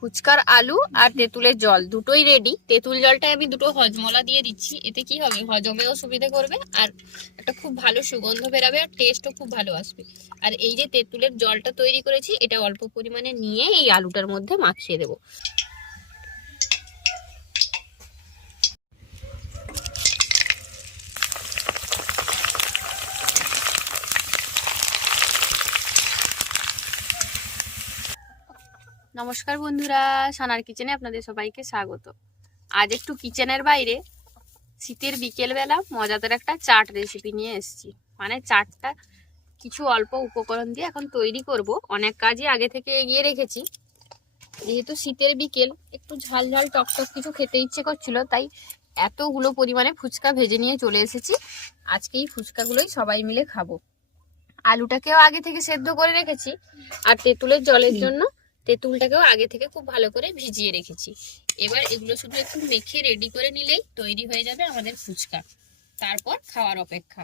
ফুচকার আলু আর তেঁতুলের জল, দুটোই রেডি তেঁতুল জলটায় আমি দুটো হজমলা দিয়ে দিচ্ছি। এতে কি হবে? হজমেও সুবিধা করবে আর একটা খুব ভালো সুগন্ধ বেরাবে আর টেস্টও খুব ভালো আসবে। আর এই যে তেঁতুলের জলটা তৈরি করেছি, এটা অল্প পরিমাণে নিয়ে এই আলুটার মধ্যে মাখিয়ে দেবো। নমস্কার বন্ধুরা সানার কিচেনে আপনাদের সবাইকে স্বাগত। আজ একটু কিচেনের বাইরে শীতের বিকেলবেলা মজাদার একটা চাট রেসিপি নিয়ে এসেছি। মানে চাটটা কিছু অল্প উপকরণ দিয়ে এখন তৈরি করব। অনেক কাজই আগে থেকে এগিয়ে রেখেছি। যেহেতু শীতের বিকেল একটু ঝাল ঝাল টকটক কিছু খেতে ইচ্ছে করছিল তাই এতগুলো পরিমাণে ফুচকা ভেজে নিয়ে চলে এসেছি। আজকে এই ফুচকাগুলোই সবাই মিলে খাব। আলুটাকেও আগে থেকে সেদ্ধ করে রেখেছি। আর তেঁতুলের জলের জন্য তেঁতুলটাকেও আগে থেকে খুব ভালো করে ভিজিয়ে রেখেছি। এবার এগুলো শুধু একটু মেখে রেডি করে নিলেই তৈরি হয়ে যাবে আমাদের ফুচকা। তারপর খাওয়ার অপেক্ষা।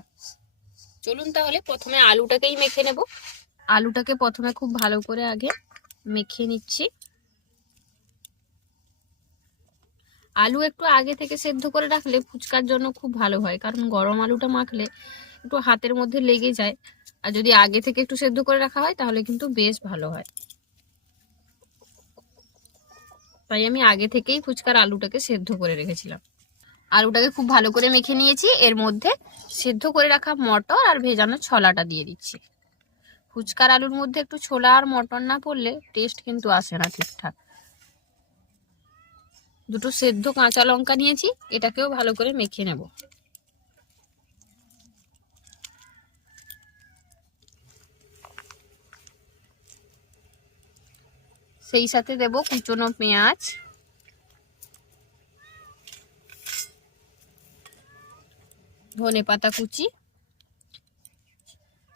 চলুন তাহলে প্রথমে আলুটাকেই মেখে নেব। আলুটাকে প্রথমে খুব ভালো করে আগে মেখে নিচ্ছি। আলু একটু আগে থেকে সেদ্ধ করে রাখলে ফুচকার জন্য খুব ভালো হয়, কারণ গরম আলুটা মাখলে একটু হাতের মধ্যে লেগে যায়। আর যদি আগে থেকে একটু সেদ্ধ করে রাখা হয় তাহলে কিন্তু বেশ ভালো হয়। তাই আমি আগে থেকেই ফুচকার আলুটাকে সেদ্ধ করে রেখেছিলাম। আলুটাকে খুব ভালো করে মেখে নিয়েছি। এর মধ্যে সেদ্ধ করে রাখা মটর আর ভেজানো ছলাটা দিয়ে দিচ্ছি। ফুচকার আলুর মধ্যে একটু ছোলা আর মটর না পড়লে টেস্ট কিন্তু আসে না ঠিকঠাক। দুটো সেদ্ধ কাঁচা লঙ্কা নিয়েছি। এটাকেও ভালো করে মেখে নেব। সেই সাথে দেব কুচনো পেঁয়াজ। ধনে পাতা কুচি।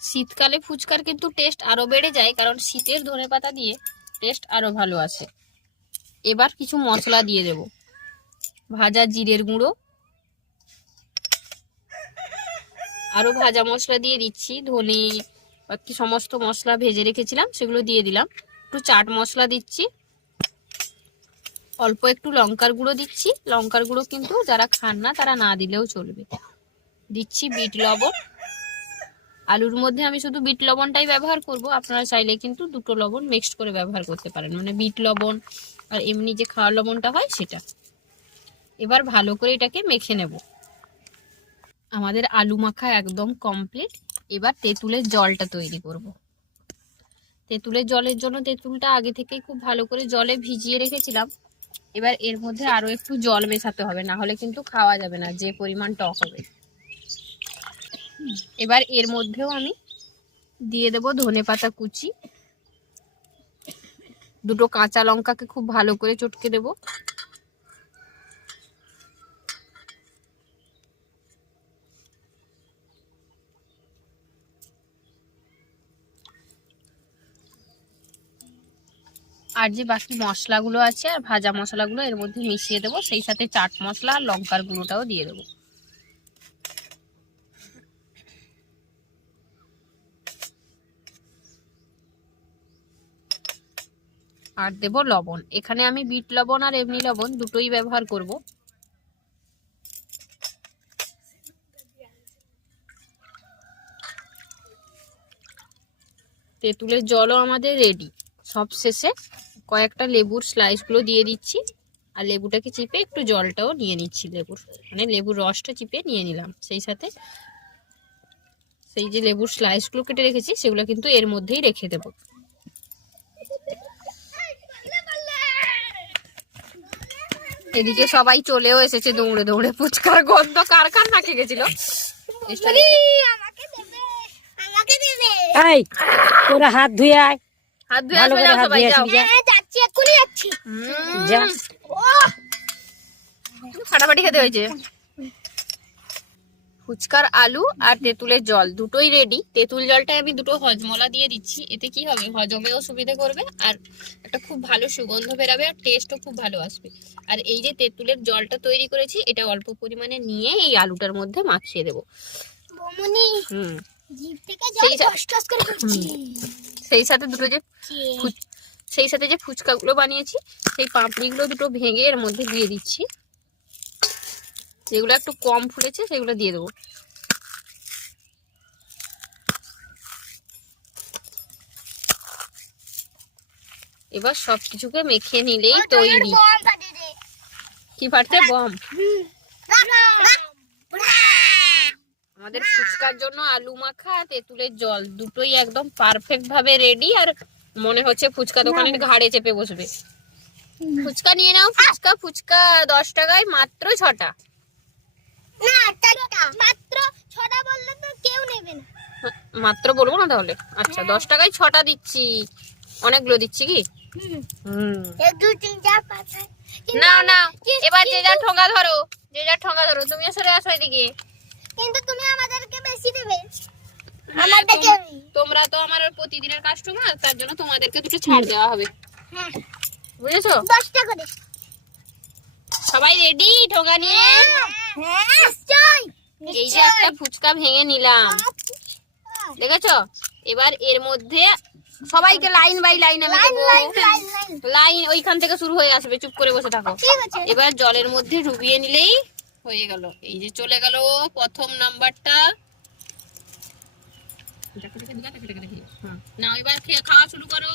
শীতকালে ফুচকার কিন্তু টেস্ট আরও বেড়ে যায়, কারণ শীতের ধনে পাতা দিয়ে টেস্ট আরও ভালো আসে। এবার কিছু মশলা দিয়ে দেব। ভাজা জিরের গুঁড়ো। আরও ভাজা মশলা দিয়ে দিচ্ছি। ধনে বাকি সমস্ত মশলা ভেজে রেখেছিলাম, সেগুলো দিয়ে দিলাম। একটু চাট মশলা দিচ্ছি। অল্প একটু লঙ্কার গুঁড়ো দিচ্ছি। লঙ্কার গুঁড়ো কিন্তু যারা খান না, তারা না দিলেও চলবে। দিচ্ছি বিট লবণ। আলুর মধ্যে আমি শুধু বিট লবণটাই ব্যবহার করব। আপনারা চাইলে কিন্তু দুটো লবণ মিক্সড করে ব্যবহার করতে পারেন। মানে বিট লবণ আর এমনি যে খাওয়ার লবণটা হয় সেটা। এবার ভালো করে এটাকে মেখে নেব। আমাদের আলু মাখা একদম কমপ্লিট এবার তেঁতুলের জলটা তৈরি করব। তেঁতুলের জলের জন্য তেঁতুলটা আগে থেকেই খুব ভালো করে জলে ভিজিয়ে রেখেছিলাম। এবার এর মধ্যে আরও একটু জল মেশাতে হবে, না হলে কিন্তু খাওয়া যাবে না, যে পরিমাণ টক হবে। এবার এর মধ্যেও আমি দিয়ে দেব ধনে পাতা কুচি। দুটো কাঁচা লঙ্কাকে খুব ভালো করে চটকে দেব। আর যে বাকি মশলাগুলো আছে আর ভাজা মশলাগুলো এর মধ্যে মিশিয়ে দেবো, সেই সাথে চাট মশলা আর লঙ্কার গুঁড়োটাও দিয়ে দেবো। আর দেব লবণ। এখানে আমি বিট লবণ আর এমনি লবণ দুটোই ব্যবহার করব। তেঁতুলের জলও আমাদের রেডি সব শেষে কয়েকটা লেবুর স্লাইসগুলো দিয়ে দিচ্ছি। আর লেবুটাকে চিপে একটু জলটাও নিয়ে নিচ্ছি লেবুর। মানে লেবুর রসটা চিপে নিয়ে নিলাম। সেই সাথে সেই যে লেবুর স্লাইসগুলো কেটে রেখেছি সেগুলো কিন্তু এর মধ্যেই রেখে দেবো। এদিকে সবাই চলেও এসেছে দৌড়ে দৌড়ে। ফুচকার গন্ধ কার কার নাকে গেছিল? তোরা হাত ধুয়ে আয়। হাত ধুয়ে আসবে যাও হাত সবাই যাও। আসবি যা। ফাটাফাটি খেতে হয়েছে। ফুচকার আলু আর তেঁতুলের জল দুটোই রেডি তেঁতুল জলটায় আমি দুটো হজমলা দিয়ে দিচ্ছি। এতে কি হবে? হজমেও সুবিধা করবে আর একটা খুব ভালো সুগন্ধ বেরাবে আর টেস্টও খুব ভালো আসবে। আর এই যে তেঁতুলের জলটা তৈরি করেছি এটা অল্প পরিমাণে নিয়ে এই আলুটার মধ্যে মাখিয়ে দেবো। হুম। সেই সাথে দুটো যে সেই সাথে যে ফুচকাগুলো বানিয়েছি সেই পাপড়িগুলো দুটো ভেঙে এর মধ্যে দিয়ে দিচ্ছি। যেগুলো একটু কম ফুলেছে সেগুলো দিয়ে দেবো। এবার সব কিছুকে মেখে নিলেই তৈরি। কি পারতে বম? আমাদের ফুচকার জন্য আলু মাখা তেঁতুলের জল দুটোই একদম পারফেক্ট ভাবে রেডি আর মনে হচ্ছে ফুচকা দোকানের ঘাড়ে চেপে বসবে। ফুচকা নিয়ে নাও ফুচকা ফুচকা দশ টাকায় মাত্র ছটা। না মাত্র ছটা বললে তো কেউ নেবে না। মাত্র বলব না তাহলে? আচ্ছা দশ টাকায় ছটা দিচ্ছি। অনেকগুলো দিচ্ছি কি? নাও কি- এবার যে যা ঠোঙা ধরো যে যা ঠোঙা ধরো তুমি আসলে আসো এদিকে। কিন্তু তুমি আমাদেরকে বেশি দেবে। হ্যাঁ, আমাদেরকে তোমরা তো আমার প্রতিদিনের কাস্টমার তার জন্য তোমাদেরকে দুটো ছাড় দেওয়া হবে। হ্যাঁ বুঝেছ? দশটা করে। সবাই রেডি ঠোঙা নিয়ে? হ্যাঁ এই যে একটা ফুচকা ভেঙে নিলাম। দেখেছ? এবার এর মধ্যে সবাইকে লাইন বাই লাইন আমি লাইন দেবো। লাইন লাইন লাইন লাইন ওইখান থেকে শুরু হয়ে আসবে। চুপ করে বসে থাকো। এবার জলের মধ্যে ডুবিয়ে নিলেই হয়ে গেল। এই যে চলে গেল প্রথম নাম্বারটা নাও, এবার খেয়ে খাওয়া শুরু করো।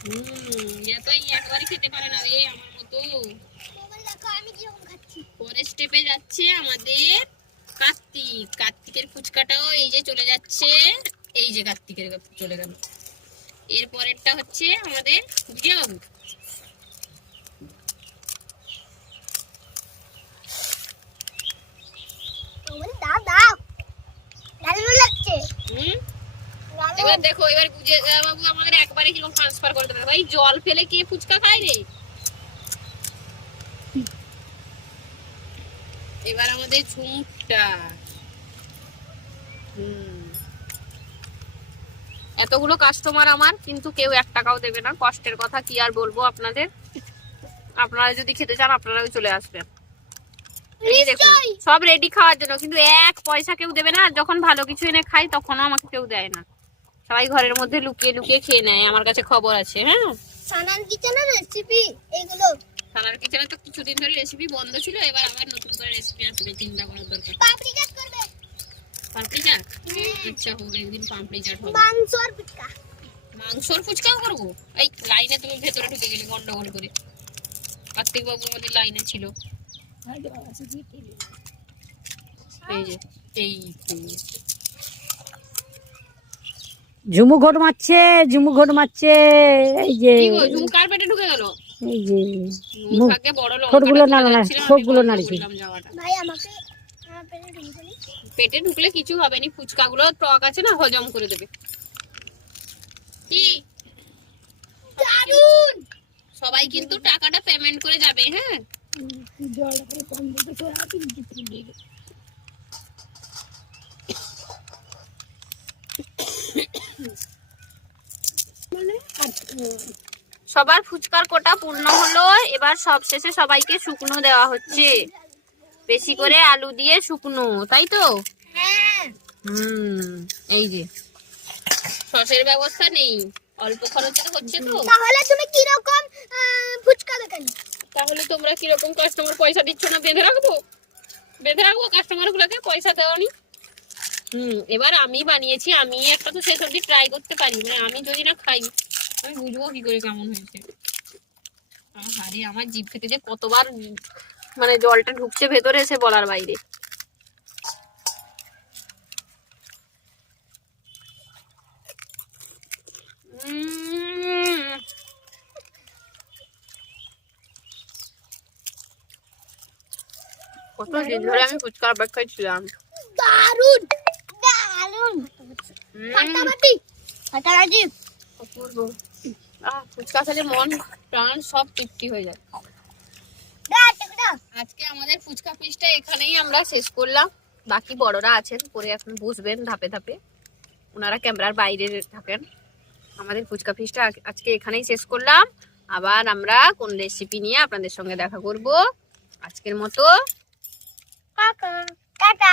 হুম এতই একবারই খেতে পারে না রে আমার মতো। পরের স্টেপে যাচ্ছে আমাদের কার্তিক। কার্তিকের ফুচকাটাও এই যে চলে যাচ্ছে। এই যে কার্তিকের চলে গেল। এর পরেরটা হচ্ছে আমাদের বিজয়বাবু মোবাইল দাও দাও দারুণ লাগছে হুম দারুণ। এবার দেখো এবার বুঝে বাবু আমাদের একবারে কীরকম ট্রান্সফার করে দেবে। ভাই জল ফেলে কে ফুচকা খায় রে? এবার আমাদের ঝুমটা এতগুলো কাস্টমার আমার কিন্তু কেউ এক টাকাও দেবে না। কষ্টের কথা কি আর বলব আপনাদের? আপনারা যদি খেতে চান আপনারাও চলে আসবেন। সব রেডি খাওয়ার জন্য কিন্তু এক পয়সা কেউ দেবে না। আর যখন ভালো কিছু এনে খাই তখনও আমাকে কেউ দেয় না। সবাই ঘরের মধ্যে লুকিয়ে লুকিয়ে খেয়ে নেয় আমার কাছে খবর আছে হ্যাঁ? সানান কিচেনের রেসিপি এগুলো। সানার কিচেনে তো কিছুদিন ধরে রেসিপি বন্ধ ছিল এবার আবার নতুন করে রেসিপি আসবে চিন্তা করার দরকার পাপড়ি চাট করবে? পাপড়ি চাট আচ্ছা হবে একদিন পাপড়ি চাট হবে। মাংস আর পিঠা মাংসর ফুচকাও করব? এই লাইনে তুমি ভেতরে ঢুকে গেলে গন্ডগোল করে। কার্তিক বাবু আমাদের লাইনে ছিল এই যে এই। ঝুমু ঘট মারছে ঝুমু ঘট মারছে এই যে কি ঝুমু কার পেটে ঢুকে গেল? এই যে ঠোঁটগুলো ঠোঁটগুলো নাড়ছে। ভাই আমাকে পেটে পেটে ঢুকলে কিছু হবে না ফুচকাগুলো টক আছে না হজম করে দেবে। কি? দারুণ সবাই কিন্তু টাকাটা পেমেন্ট করে যাবে হ্যাঁ? সবার ফুচকার কোটা পূর্ণ হলো এবার সব শেষে সবাইকে শুকনো দেওয়া হচ্ছে। বেশি করে আলু দিয়ে শুকনো তাই তো? হুম এই যে। সসের ব্যবস্থা নেই অল্প খরচে হচ্ছে তো। তাহলে তুমি কি রকম ফুচকা দোকানি? তাহলে তোমরা কীরকম কাস্টমার পয়সা দিচ্ছ না বেঁধে রাখব? বেঁধে রাখব কাস্টমার গুলোকে পয়সা দেওয়ানি হুম এবার আমি বানিয়েছি আমি একটা তো শেষ অব্দি ট্রাই করতে পারি মানে আমি যদি না খাই আমি বুঝব কি করে কেমন হয়েছে। আরে আমার জিভ থেকে যে কতবার মানে জলটা ঢুকছে ভেতরে এসে বলার বাইরে। কত দিন ধরে আমি ফুচকার অপেক্ষায় ছিলাম। ফাটাফাটি। ফাটাফাটি। আহ, ফুচকা মন সব তৃপ্তি হয়ে যায়। আজকে আমাদের ফুচকা পিসটা এখানেই আমরা শেষ করলাম। বাকি আছেন বসবেন ধাপে ধাপে। ওনারা ক্যামেরার বাইরে থাকেন। আমাদের ফুচকা পিসটা আজকে এখানেই শেষ করলাম। আবার আমরা কোন রেসিপি নিয়ে আপনাদের সঙ্গে দেখা করব? আজকের মতো। টাটা